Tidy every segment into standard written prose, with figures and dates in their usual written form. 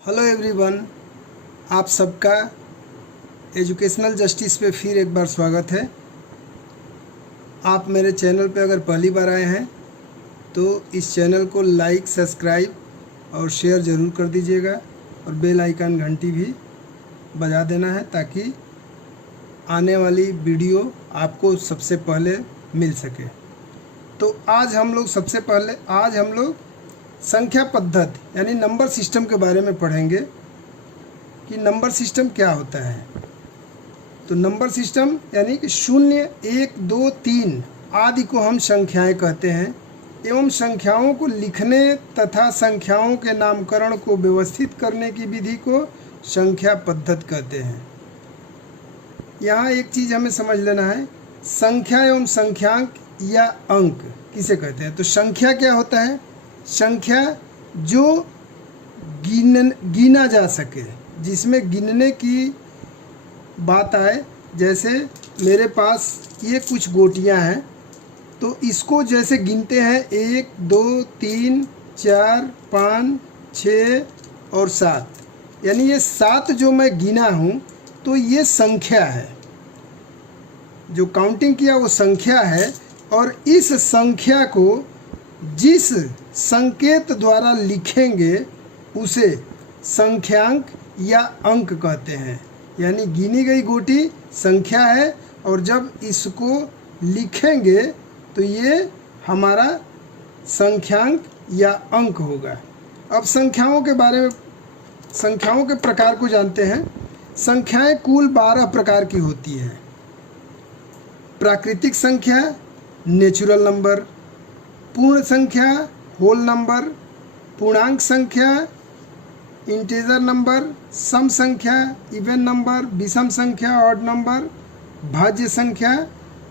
Hello everyone, आप सबका educational justice पे फिर एक बार स्वागत है। आप मेरे चैनल पे अगर पहली बार आए हैं तो इस चैनल को लाइक, सब्सक्राइब और शेयर ज़रूर कर दीजिएगा और बेल आइकन घंटी भी बजा देना है ताकि आने वाली वीडियो आपको सबसे पहले मिल सके। तो आज हम लोग संख्या पद्धति यानी नंबर सिस्टम के बारे में पढ़ेंगे कि नंबर सिस्टम क्या होता है। तो नंबर सिस्टम यानी कि 0, 1, 2, 3 आदि को हम संख्याएं कहते हैं एवं संख्याओं को लिखने तथा संख्याओं के नामकरण को व्यवस्थित करने की विधि को संख्या पद्धति कहते हैं। यहाँ एक चीज़ हमें समझ लेना है, संख्या एवं संख्यांक या अंक किसे कहते हैं। तो संख्या क्या होता है? संख्या जो गिना जा सके, जिसमें गिनने की बात आए। जैसे मेरे पास ये कुछ गोटियां हैं तो इसको जैसे गिनते हैं 1, 2, 3, 4, 5, 6 और 7, यानी ये 7 जो मैं गिना हूँ तो ये संख्या है। जो काउंटिंग किया वो संख्या है और इस संख्या को जिस संकेत द्वारा लिखेंगे उसे संख्यांक या अंक कहते हैं। यानी गिनी गई गोटी संख्या है और जब इसको लिखेंगे तो ये हमारा संख्यांक या अंक होगा। अब संख्याओं के प्रकार को जानते हैं। संख्याएं कुल 12 प्रकार की होती है। प्राकृतिक संख्या, नेचुरल नंबर, पूर्ण संख्या, होल नंबर, पूर्णांक संख्या, इंटीजर नंबर, सम संख्या, इवन नंबर, विषम संख्या, ऑड नंबर, भाज्य संख्या,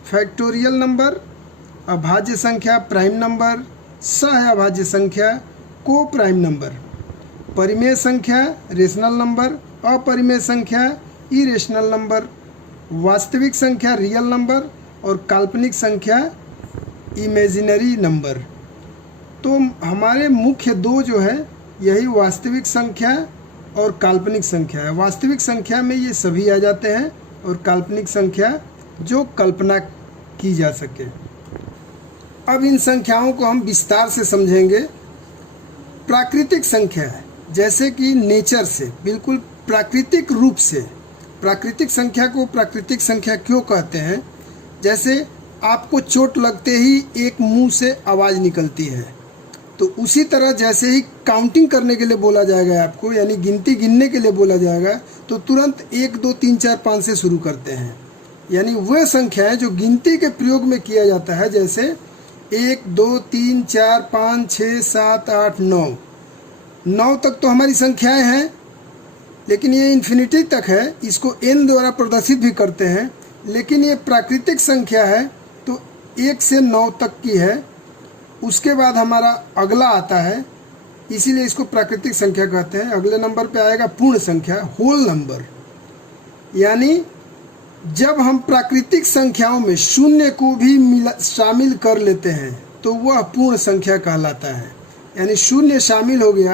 फैक्टोरियल नंबर, अभाज्य संख्या, प्राइम नंबर, सह-अभाज्य संख्या, को प्राइम नंबर, परिमेय संख्या, रेशनल नंबर, अपरिमेय संख्या, इरेशनल नंबर, वास्तविक संख्या, रियल नंबर और काल्पनिक संख्या, इमेजिनरी नंबर। तो हमारे मुख्य दो जो है यही वास्तविक संख्या और काल्पनिक संख्या है। वास्तविक संख्या में ये सभी आ जाते हैं और काल्पनिक संख्या जो कल्पना की जा सके। अब इन संख्याओं को हम विस्तार से समझेंगे। प्राकृतिक संख्या जैसे कि नेचर से, बिल्कुल प्राकृतिक रूप से। प्राकृतिक संख्या को प्राकृतिक संख्या क्यों कहते हैं? जैसे आपको चोट लगते ही एक मुंह से आवाज़ निकलती है, तो उसी तरह जैसे ही काउंटिंग करने के लिए बोला जाएगा आपको, यानी गिनने के लिए बोला जाएगा, तो तुरंत 1, 2, 3, 4, 5 से शुरू करते हैं। यानी वह संख्याएं जो गिनती के प्रयोग में किया जाता है, जैसे 1, 2, 3, 4, 5, 6, 7, 8, 9 तक तो हमारी संख्याएं हैं, लेकिन ये इन्फिनिटी तक है। इसको n द्वारा प्रदर्शित भी करते हैं, लेकिन ये प्राकृतिक संख्या है तो 1 से 9 तक की है। उसके बाद हमारा अगला आता है, इसीलिए इसको प्राकृतिक संख्या कहते हैं। अगले नंबर पे आएगा पूर्ण संख्या, होल नंबर। यानी जब हम प्राकृतिक संख्याओं में शून्य को भी शामिल कर लेते हैं तो वह पूर्ण संख्या कहलाता है। यानी शून्य शामिल हो गया।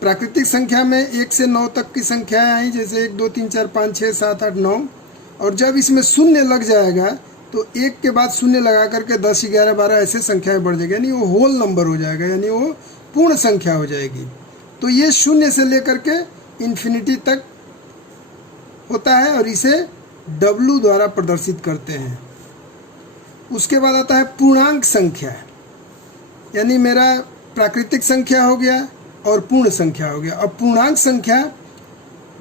प्राकृतिक संख्या में 1 से 9 तक की संख्याएं आई, जैसे 1, 2, 3, 4, 5, 6, 7, 8, 9, और जब इसमें शून्य लग जाएगा तो 1 के बाद शून्य लगा करके 10, 11, 12 ऐसे संख्याएं बढ़ जाएगी, यानी वो होल नंबर हो जाएगा, यानी वो पूर्ण संख्या हो जाएगी। तो ये शून्य से लेकर के इन्फिनिटी तक होता है और इसे W द्वारा प्रदर्शित करते हैं। उसके बाद आता है पूर्णांक संख्या। यानी मेरा प्राकृतिक संख्या हो गया और पूर्ण संख्या हो गया। अब पूर्णांक संख्या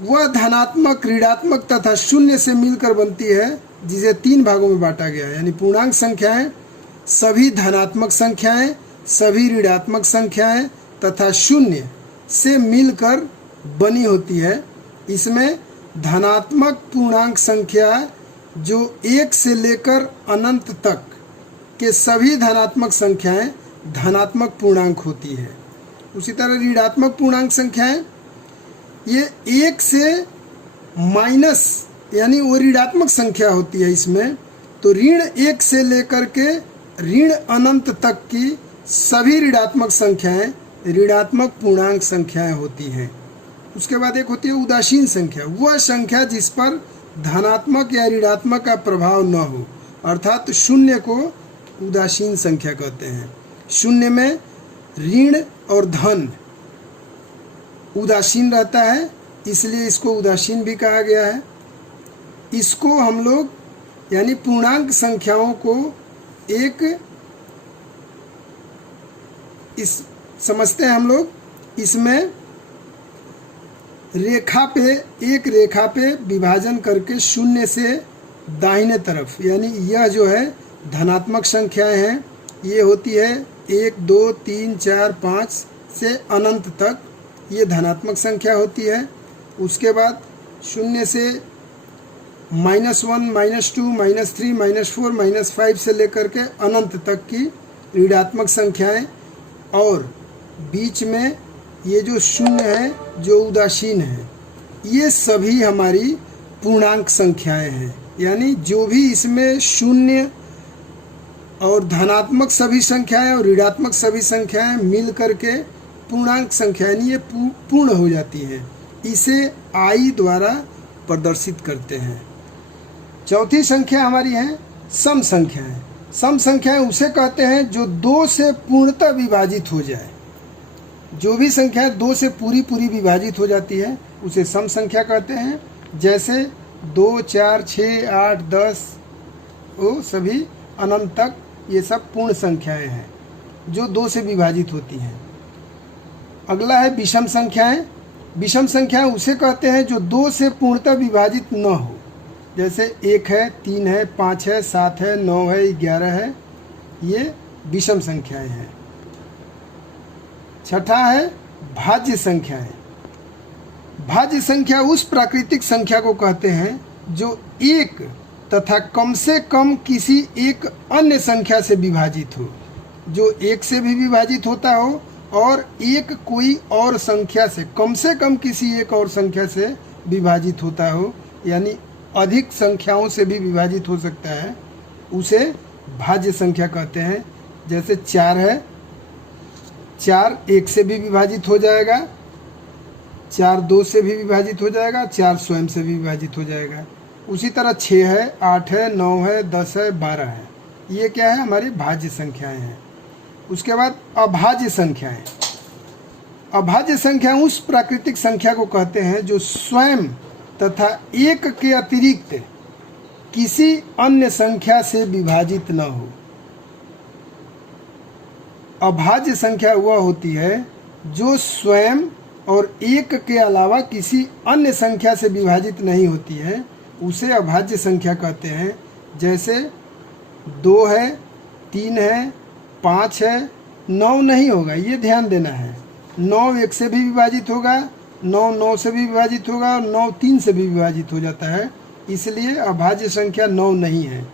वह धनात्मक, ऋणात्मक तथा शून्य से मिलकर बनती है, जिसे 3 भागों में बांटा गया है। यानी पूर्णांक संख्याएं सभी धनात्मक संख्याएं, सभी ऋणात्मक संख्याएं तथा शून्य से मिलकर बनी होती है। इसमें धनात्मक पूर्णांक संख्या जो 1 से लेकर अनंत तक के सभी धनात्मक संख्याएं धनात्मक पूर्णांक होती है। उसी तरह ऋणात्मक पूर्णांक संख्याएं ये 1 से माइनस, यानी वो ऋणात्मक संख्या होती है इसमें। तो ऋण 1 से लेकर के ऋण अनंत तक की सभी ऋणात्मक संख्याएं ऋणात्मक पूर्णांक संख्याएं होती हैं। उसके बाद एक होती है उदासीन संख्या, वह संख्या जिस पर धनात्मक या ऋणात्मक का प्रभाव न हो, अर्थात शून्य को उदासीन संख्या कहते हैं। शून्य में ऋण और धन उदासीन रहता है, इसलिए इसको उदासीन भी कहा गया है। इसको हम लोग यानी पूर्णांक संख्याओं को एक इस समझते हैं हम लोग, इसमें रेखा पे एक रेखा पे विभाजन करके शून्य से दाहिने तरफ, यानी यह जो है धनात्मक संख्याएं हैं, ये होती है 1 2 3 4 5 से अनंत तक, ये धनात्मक संख्या होती है। उसके बाद शून्य से -1 -2 -3 -4 -5 से लेकर के अनंत तक की ऋणात्मक संख्याएं, और बीच में ये जो शून्य है जो उदासीन है, ये सभी हमारी पूर्णांक संख्याएं हैं। यानी जो भी इसमें शून्य और धनात्मक सभी संख्याएं और ऋणात्मक सभी संख्याएं मिल करके पूर्णांक संख्या यानी ये पूर्ण हो जाती हैं। इसे आई द्वारा प्रदर्शित करते हैं। चौथी संख्या हमारी है सम संख्याएं। सम संख्याएं उसे कहते हैं जो 2 से पूर्णतः विभाजित हो जाए। जो भी संख्या 2 से पूरी विभाजित हो जाती है उसे सम संख्या कहते हैं। जैसे 2 4 6 8 10 वो सभी अनंत तक, ये सब पूर्ण संख्याएं हैं जो 2 से विभाजित होती हैं। अगला है विषम संख्याएं। विषम संख्याएं उसे कहते हैं जो 2 से पूर्णतः विभाजित न हो। जैसे 1 है, 3 है, 5 है, 7 है, 9 है, 11 है, ये विषम संख्याएं हैं। छठा है भाज्य संख्याएं। भाज्य संख्या उस प्राकृतिक संख्या को कहते हैं जो एक तथा कम से कम किसी एक अन्य संख्या से विभाजित हो, जो 1 से भी विभाजित होता हो और एक कोई और संख्या से कम किसी एक और संख्या से विभाजित होता हो, यानी अधिक संख्याओं से भी विभाजित हो सकता है, उसे भाज्य संख्या कहते हैं। जैसे 4 है, 4 1 से भी विभाजित हो जाएगा, 4 2 से भी विभाजित हो जाएगा, 4 स्वयं से भी विभाजित हो जाएगा। उसी तरह 6 है, 8 है, 9 है, 10 है, 12 है, ये क्या है हमारी भाज्य संख्याएं हैं। उसके बाद अभाज्य संख्याएं। अभाज्य संख्या उस प्राकृतिक संख्या को कहते हैं जो स्वयं तथा एक के अतिरिक्त किसी अन्य संख्या से विभाजित न हो। अभाज्य संख्या वह होती है जो स्वयं और एक के अलावा किसी अन्य संख्या से विभाजित नहीं होती है, उसे अभाज्य संख्या कहते हैं। जैसे 2 है, 3 है, 5 है, 9 नहीं होगा, ये ध्यान देना है। 9 1 से भी विभाजित होगा, 9 9 से भी विभाजित होगा और 9 3 से भी विभाजित हो जाता है, इसलिए अभाज्य संख्या 9 नहीं है।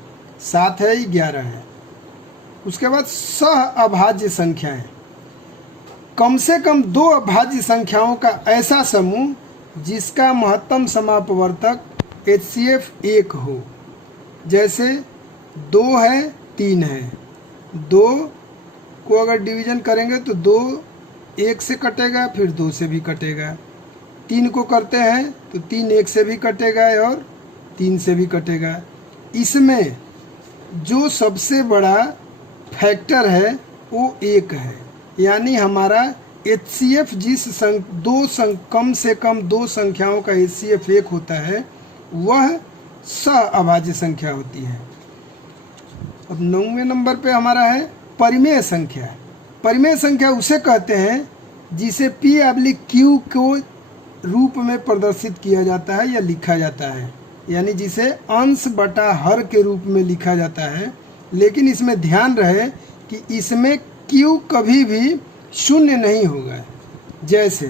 7 है, 11 है। उसके बाद सह अभाज्य संख्याएं। कम से कम 2 अभाज्य संख्याओं का ऐसा समूह जिसका महत्तम समापवर्तक HCF 1 हो। जैसे 2 है, 3 है, 2 को अगर डिवीजन करेंगे तो 2 1 से कटेगा, फिर 2 से भी कटेगा। 3 को करते हैं तो 3 1 से भी कटेगा और 3 से भी कटेगा। इसमें जो सबसे बड़ा फैक्टर है वो 1 है, यानी हमारा HCF कम से कम 2 संख्याओं का HCF 1 होता है, वह सह अभाज्य संख्या होती है। अब 9वें नंबर पे हमारा है परिमेय संख्या। परिमेय संख्या उसे कहते हैं जिसे P/Q को रूप में प्रदर्शित किया जाता है या लिखा जाता है, यानी जिसे अंश बटा हर के रूप में लिखा जाता है। लेकिन इसमें ध्यान रहे कि इसमें Q कभी भी शून्य नहीं होगा। जैसे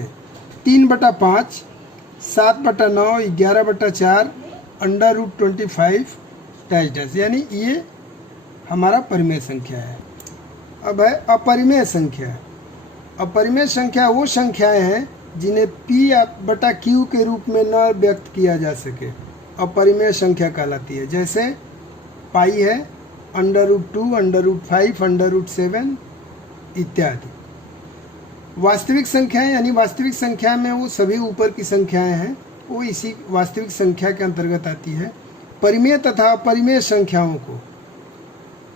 3/5, 7/9, 11/4, √25 डैश, यानी ये हमारा परिमेय संख्या है। अब है अपरिमेय संख्या। अपरिमेय संख्या वो संख्याएं हैं जिन्हें P/Q के रूप में न व्यक्त किया जा सके, अपरिमेय संख्या कहलाती है। जैसे पाई है, √2, √5, √7 इत्यादि। वास्तविक संख्याएं यानी वास्तविक संख्या में वो सभी ऊपर की संख्याएं हैं, वो इसी वास्तविक संख्या के अंतर्गत आती है। परिमेय तथा अपरिमेय संख्याओं को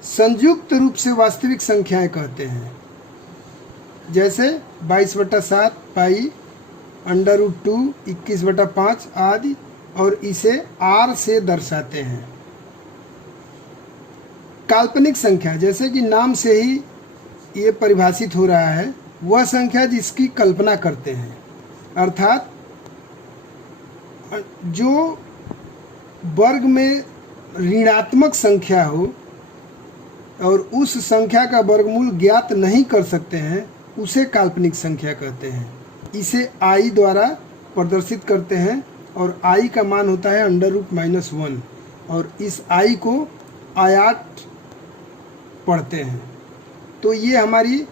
संयुक्त रूप से वास्तविक संख्याएं कहते हैं, जैसे 22/7 पाई, √2, 21/5 आदि, और इसे r से दर्शाते हैं। काल्पनिक संख्या, जैसे कि नाम से ही ये परिभाषित हो रहा है, वह संख्या जिसकी कल्पना करते हैं, अर्थात जो वर्ग में ऋणात्मक संख्या हो और उस संख्या का वर्गमूल ज्ञात नहीं कर सकते हैं, उसे काल्पनिक संख्या कहते हैं। इसे i द्वारा प्रदर्शित करते हैं और i का मान होता है √-1, और इस i को आयात पढ़ते हैं। तो ये हमारी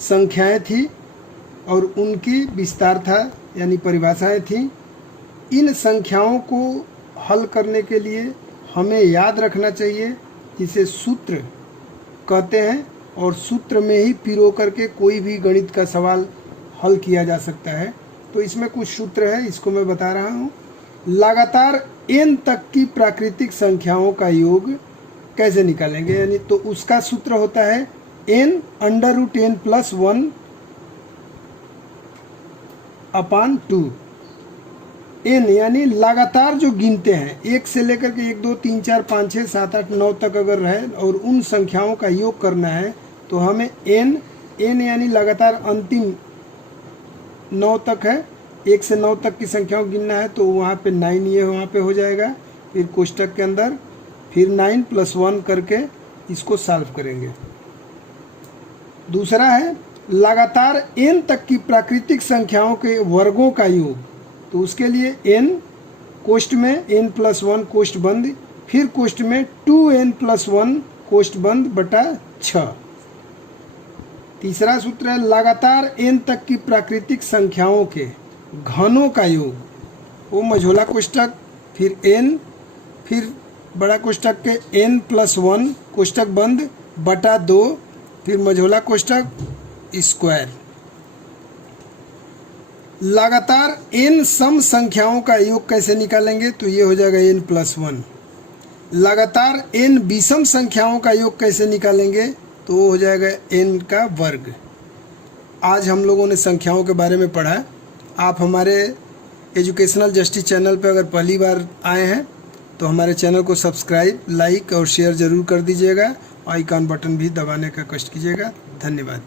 संख्याएं थी और उनकी विस्तार था यानी परिभाषाएं थी। इन संख्याओं को हल करने के लिए हमें याद रखना चाहिए, जिसे सूत्र कहते हैं, और सूत्र में ही पिरो करके कोई भी गणित का सवाल हल किया जा सकता है। तो इसमें कुछ सूत्र है, इसको मैं बता रहा हूँ। लगातार n तक की प्राकृतिक संख्याओं का योग कैसे निकालेंगे, यानी तो उसका सूत्र होता है n √n+1 अपान 2। n यानी लगातार जो गिनते हैं, 1 से लेकर के 1 2 3 4 5 6 7 8 9 तक अगर रहे और उन संख्याओं का योग करना है, तो हमें n यानी लगातार अंतिम 9 तक है, 1 से 9 तक की संख्याओं गिनना है, तो वहाँ पे 9 ये वहाँ पे हो जाएगा। फिर कोष्टक के अंदर फिर 9 + 1 करके इसको सॉल्व करेंगे। दूसरा है लगातार n तक की प्राकृतिक संख्याओं के वर्गों का योग, तो उसके लिए n कोष्ठ में n+1 कोष्ठ बंद, फिर कोष्ठ में 2n+1 कोष्ठ बंद बटा 6। तीसरा सूत्र है लगातार n तक की प्राकृतिक संख्याओं के घनों का योग, वो मझोला कोष्ठक, फिर n, फिर बड़ा कोष्ठक के n+1 कोष्ठक बंद बटा 2, फिर मझोला कोष्ठक स्क्वायर। लगातार n सम संख्याओं का योग कैसे निकालेंगे, तो ये हो जाएगा n+1। लगातार n विषम संख्याओं का योग कैसे निकालेंगे, तो वो हो जाएगा n का वर्ग। आज हम लोगों ने संख्याओं के बारे में पढ़ा। आप हमारे एजुकेशनल जस्टिस चैनल पर अगर पहली बार आए हैं तो हमारे चैनल को सब्सक्राइब, लाइक और शेयर ज़रूर कर दीजिएगा। आइकॉन बटन भी दबाने का कष्ट कीजिएगा। धन्यवाद।